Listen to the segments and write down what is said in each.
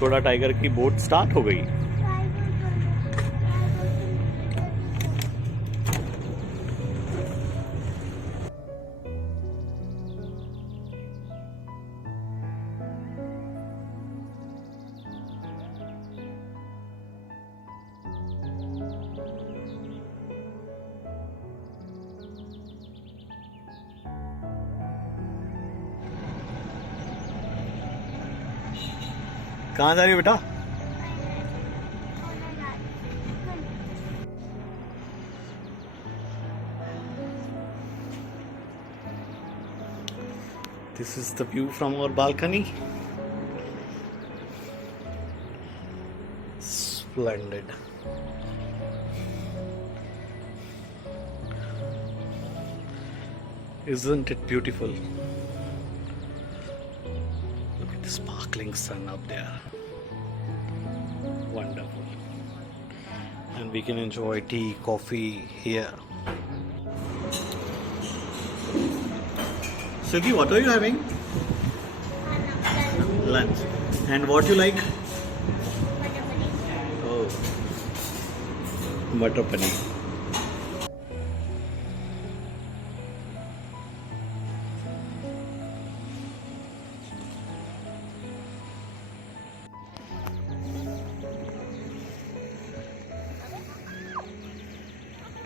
थोड़ा टाइगर की boat start हो गई। कहाँ जा रही हो बेटा? This is the view from our balcony. Splendid. Isn't it beautiful? Look at the sparkling sun up there. Wonderful. And we can enjoy tea, coffee here. Silky, what are you having? Lunch. And what you like? Oh, butter paneer.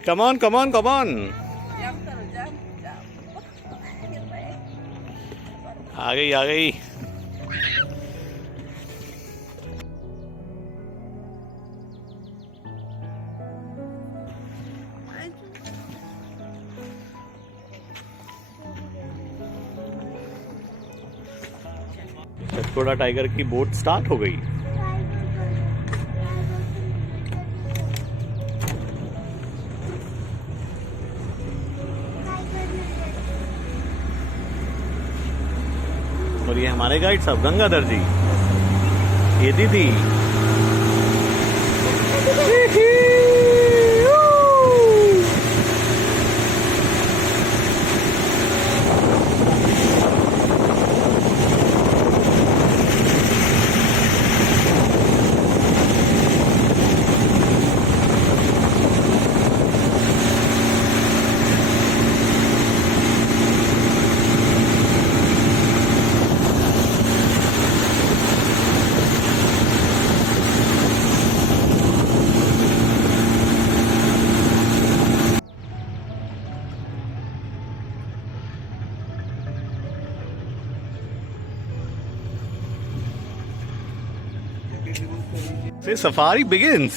Come on, come on, come on. आ गई आ गई। चटकोड़ा टाइगर की boat start हो गई। और ये हमारे गाइड साहब गंगाधर जी, ये दीदी। The safari begins.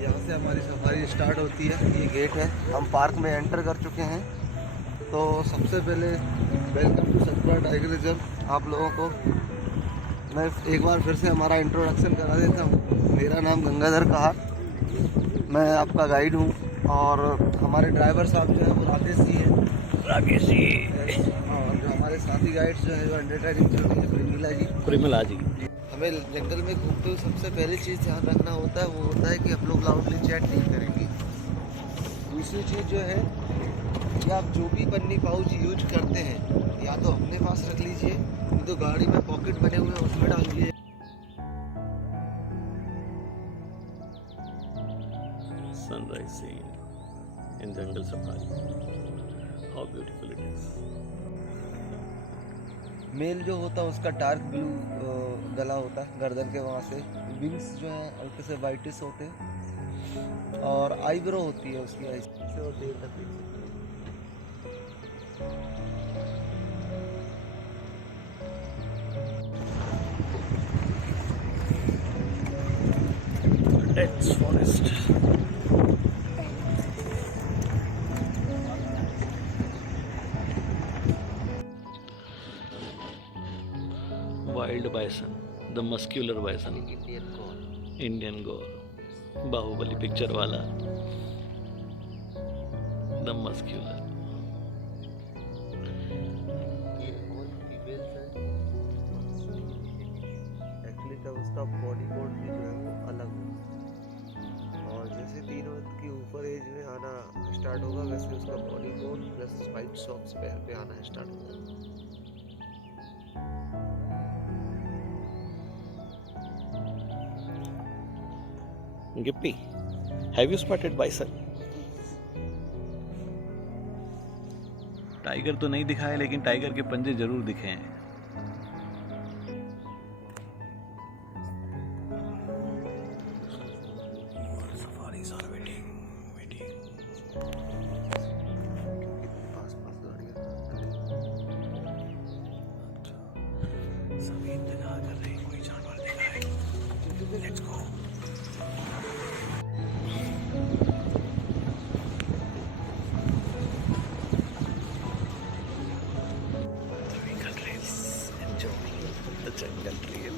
यहाँ से हमारी सफारी स्टार्ट होती है। ये गेट है, हम पार्क में एंटर कर चुके हैं। तो सबसे पहले वेलकम टू चटकोड़ा टाइगर रिजर्व। आप लोगों को मैं एक बार फिर से हमारा इंट्रोडक्शन करा देता हूँ। मेरा नाम गंगाधर कहार, मैं आपका गाइड हूँ। और हमारे ड्राइवर साहब जो है वो राकेश जी हैं। राकेश जी। और जो हमारे साथी गाइड्स जो है वो अंडरटेकिंग चल रही है प्रेमिला जी। प्रेमिला जी। हमें जंगल में घूमते हुए सबसे पहली चीज़ ध्यान रखना होता है वो होता है कि हम लोग लाउडली चैट नहीं करेंगे। दूसरी चीज़ जो है कि आप जो भी पन्नी पाउच यूज करते हैं या तो अपने पास रख लीजिए, नहीं तो गाड़ी में पॉकेट बने हुए हैं उसमें डालिए। Sunrise scene in jungle safari. How beautiful it is. Male जो होता है उसका डार्क ब्लू गला होता है गर्दन के वहाँ से। विंग्स जो हैं हल्के से वाइटिश होते हैं और आईब्रो होती है उसकी ऐसे होती है। Dense forest. Wild bison, the muscular bison. Indian goat. Baahubali picture वाला द मस्क्यूलर। ऊपर एज में आना स्टार्ट होगा वैसे उसका body coat plus white socks पैर पे आना स्टार्ट हो जाएगा। Gippy, have you spotted bison? Tiger तो नहीं दिखा है लेकिन टाइगर के पंजे जरूर दिखे हैं। Safaris are waiting. पास पास गाड़ियाँ सभी इंतजार कर रहे हैं कोई जानवर दिखाए। Let's go. Vehicle rails, enjoying the jungle trail.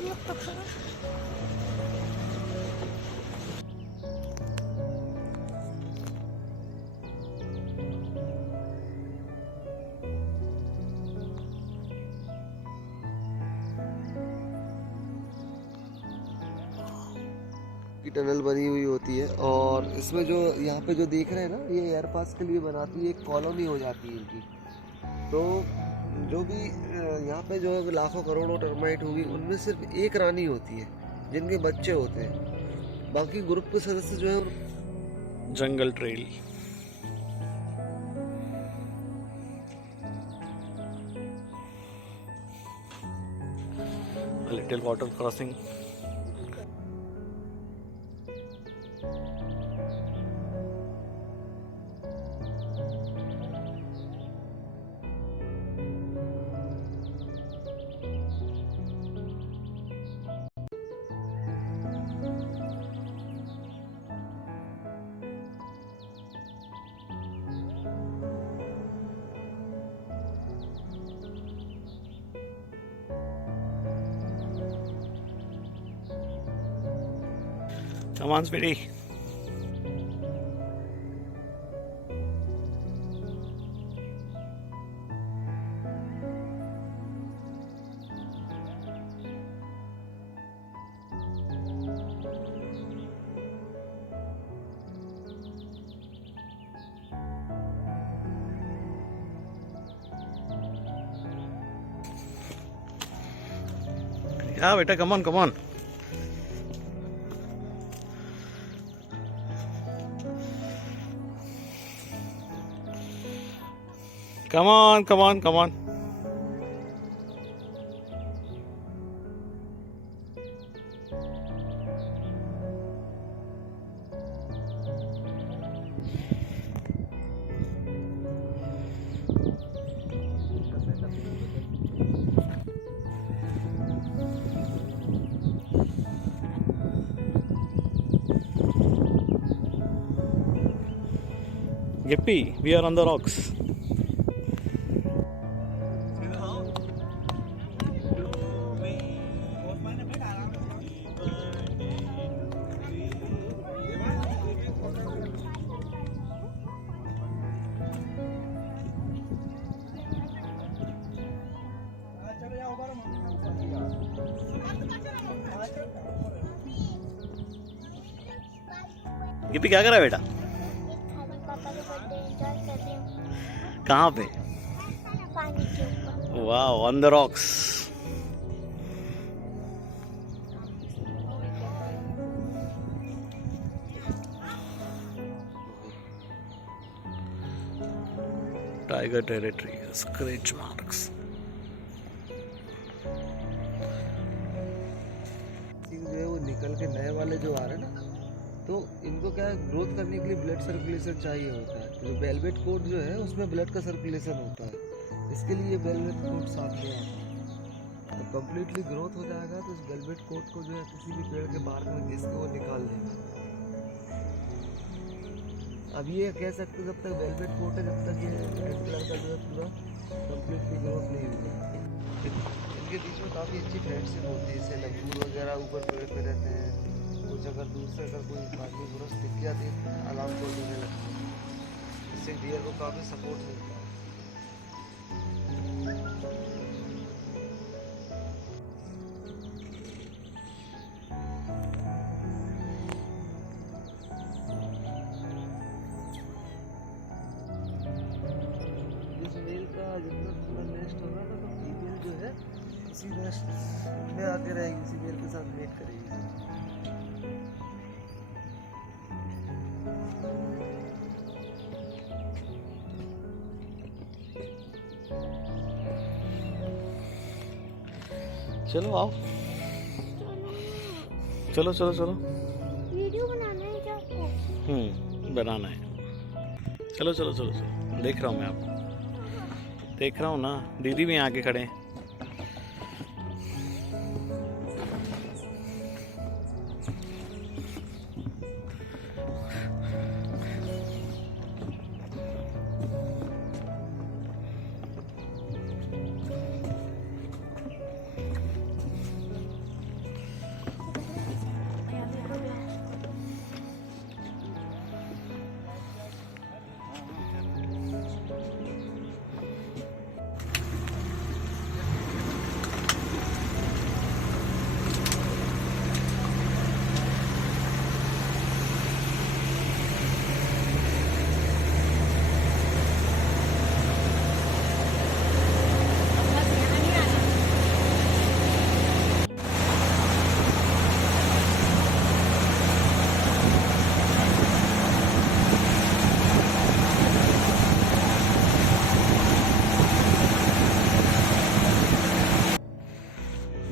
की टनल बनी हुई होती है और इसमें जो यहाँ पे जो देख रहे हैं ना ये एयर पास के लिए बनाती है, एक कॉलोनी हो जाती है इनकी। तो जो भी यहाँ पे जो लाखों करोड़ों टर्माइट होगी उनमें सिर्फ एक रानी होती है जिनके बच्चे होते हैं, बाकी ग्रुप के सदस्य जो है Jungle trail. A little water crossing. Come on, sweetie. Yeah, beta, come on, come on. Come on, come on, come on. Gippy, we are on the rocks. Gippy क्या कर रहा है बेटा? पापा के बर्थडे एंजॉय कर रही हूँ कहाँ पे? पानी के ऊपर। वाह, on the rocks. Tiger territory, scratch marks. जो है वो निकल के नए वाले जो आ रहे हैं ना, तो इनको क्या है ग्रोथ करने के लिए ब्लड सर्कुलेशन चाहिए होता है। तो जो वेलवेट कोट जो है उसमें ब्लड का सर्कुलेशन होता है, इसके लिए वेलवेट कोट साथ में आता है। तो कम्प्लीटली ग्रोथ हो जाएगा तो इस वेलवेट कोट को जो है किसी भी पेड़ के बाहर में घिस के वो निकाल देगा। अब ये कह सकते जब तक वेलवेट कोट है जब तक ये रेड कलर का जो है पूरा कम्प्लीटली ग्रोथ नहीं हुआ। इनके बीच में काफ़ी अच्छी फ्रेंडशिप होती है, जैसे लंगूर वगैरह ऊपर पेड़ पे रहते हैं, कुछ अगर दूर से अगर कोई पानी बुरस दिख गया तो अलार्म कॉल देने लगता है, इससे डियर को काफ़ी सपोर्ट मिलता है। जो है इसी नेस्ट में आके रहेगी, इसी मेल के साथ मेट करेगी। चलो आओ, चलो चलो चलो। वीडियो बनाना है क्या आपको? बनाना है। चलो चलो चलो चलो, देख रहा हूँ मैं आपको, देख रहा हूँ ना, दीदी भी यहाँ आके खड़े हैं।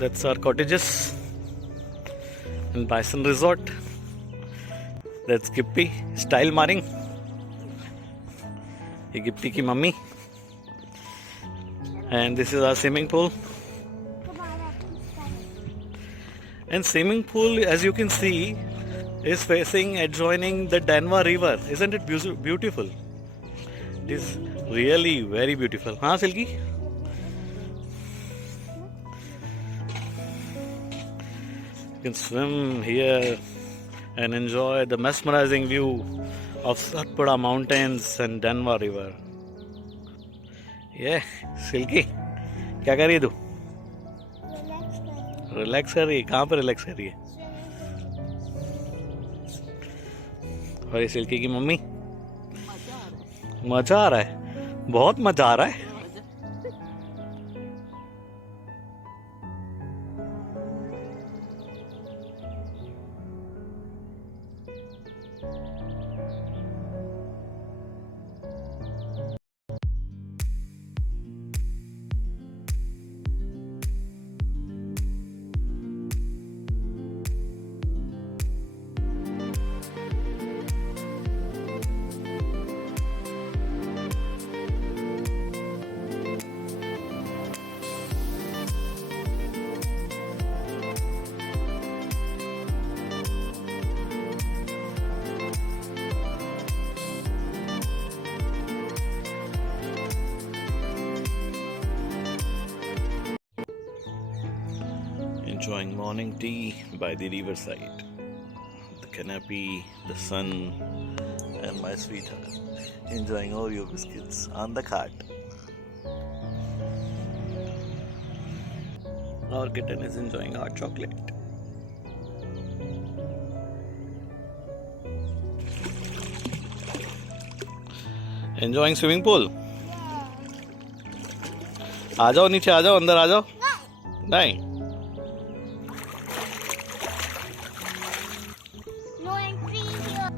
That's our cottages in Bison Resort. That's Gippy, style marring. ये गिप्पी की mummy. And this is our swimming pool. And swimming pool, as you can see, is facing adjoining the Danva River. Isn't it beautiful? It is really very beautiful. हाँ silkie? You can swim here and enjoy the mesmerizing view of Satpura Mountains and Danva River. Yeah, Silky क्या कर रही है तू? रिलैक्स कर रही है? कहाँ पर रिलैक्स कर रही है? और ये सिल्की की मम्मी? मजा आ रहा है, बहुत मजा आ रहा है। Enjoying morning tea by the riverside. The canopy, the sun, and my sweetheart enjoying Oreo biscuits on the cart. Our kitten is enjoying hot chocolate. Enjoying swimming pool? आ जाओ नीचे, आ जाओ अंदर, आ जाओ। नहीं, No entry here.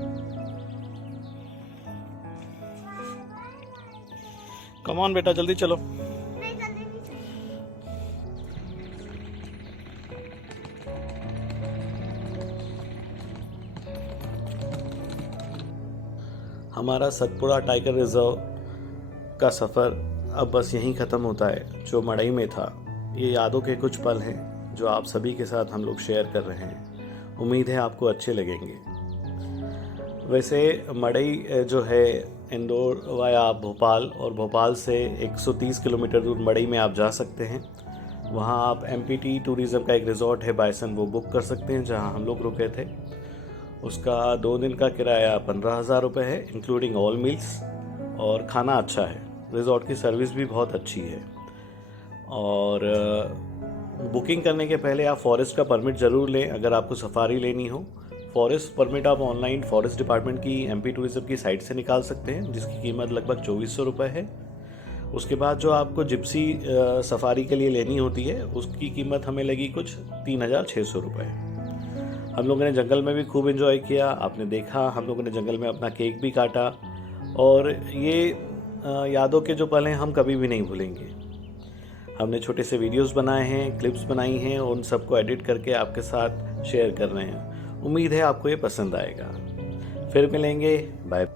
Come on बेटा, जल्दी चलो। नहीं जल्दी नहीं चल। हमारा सतपुड़ा टाइगर रिजर्व का सफ़र अब बस यहीं ख़त्म होता है। जो मड़ई में था, ये यादों के कुछ पल हैं जो आप सभी के साथ हम लोग शेयर कर रहे हैं। उम्मीद है आपको अच्छे लगेंगे। वैसे मड़ई जो है इंदौर वाया भोपाल, और भोपाल से 130 किलोमीटर दूर मड़ई में आप जा सकते हैं। वहाँ आप MPT टूरिज़म का एक रिज़ॉर्ट है बाइसन, वो बुक कर सकते हैं जहाँ हम लोग रुके थे। उसका 2 दिन का किराया 15,000 रुपये है, इंक्लूडिंग ऑल मील्स, और खाना अच्छा है। रिज़ॉर्ट की सर्विस भी बहुत अच्छी है। और बुकिंग करने के पहले आप फॉरेस्ट का परमिट ज़रूर लें अगर आपको सफारी लेनी हो। फॉरेस्ट परमिट आप ऑनलाइन फॉरेस्ट डिपार्टमेंट की MP टूरिज़म की साइट से निकाल सकते हैं, जिसकी कीमत लगभग 2400 रुपये है। उसके बाद जो आपको जिप्सी सफारी के लिए लेनी होती है उसकी कीमत हमें लगी कुछ 3,600 रुपये। हम लोगों ने जंगल में भी खूब एंजॉय किया, आपने देखा हम लोगों ने जंगल में अपना केक भी काटा, और ये यादों के जो पल हैं हम कभी भी नहीं भूलेंगे। हमने छोटे से वीडियोस बनाए हैं, क्लिप्स बनाई हैं, उन सबको एडिट करके आपके साथ शेयर कर रहे हैं। उम्मीद है आपको ये पसंद आएगा। फिर मिलेंगे, बाय।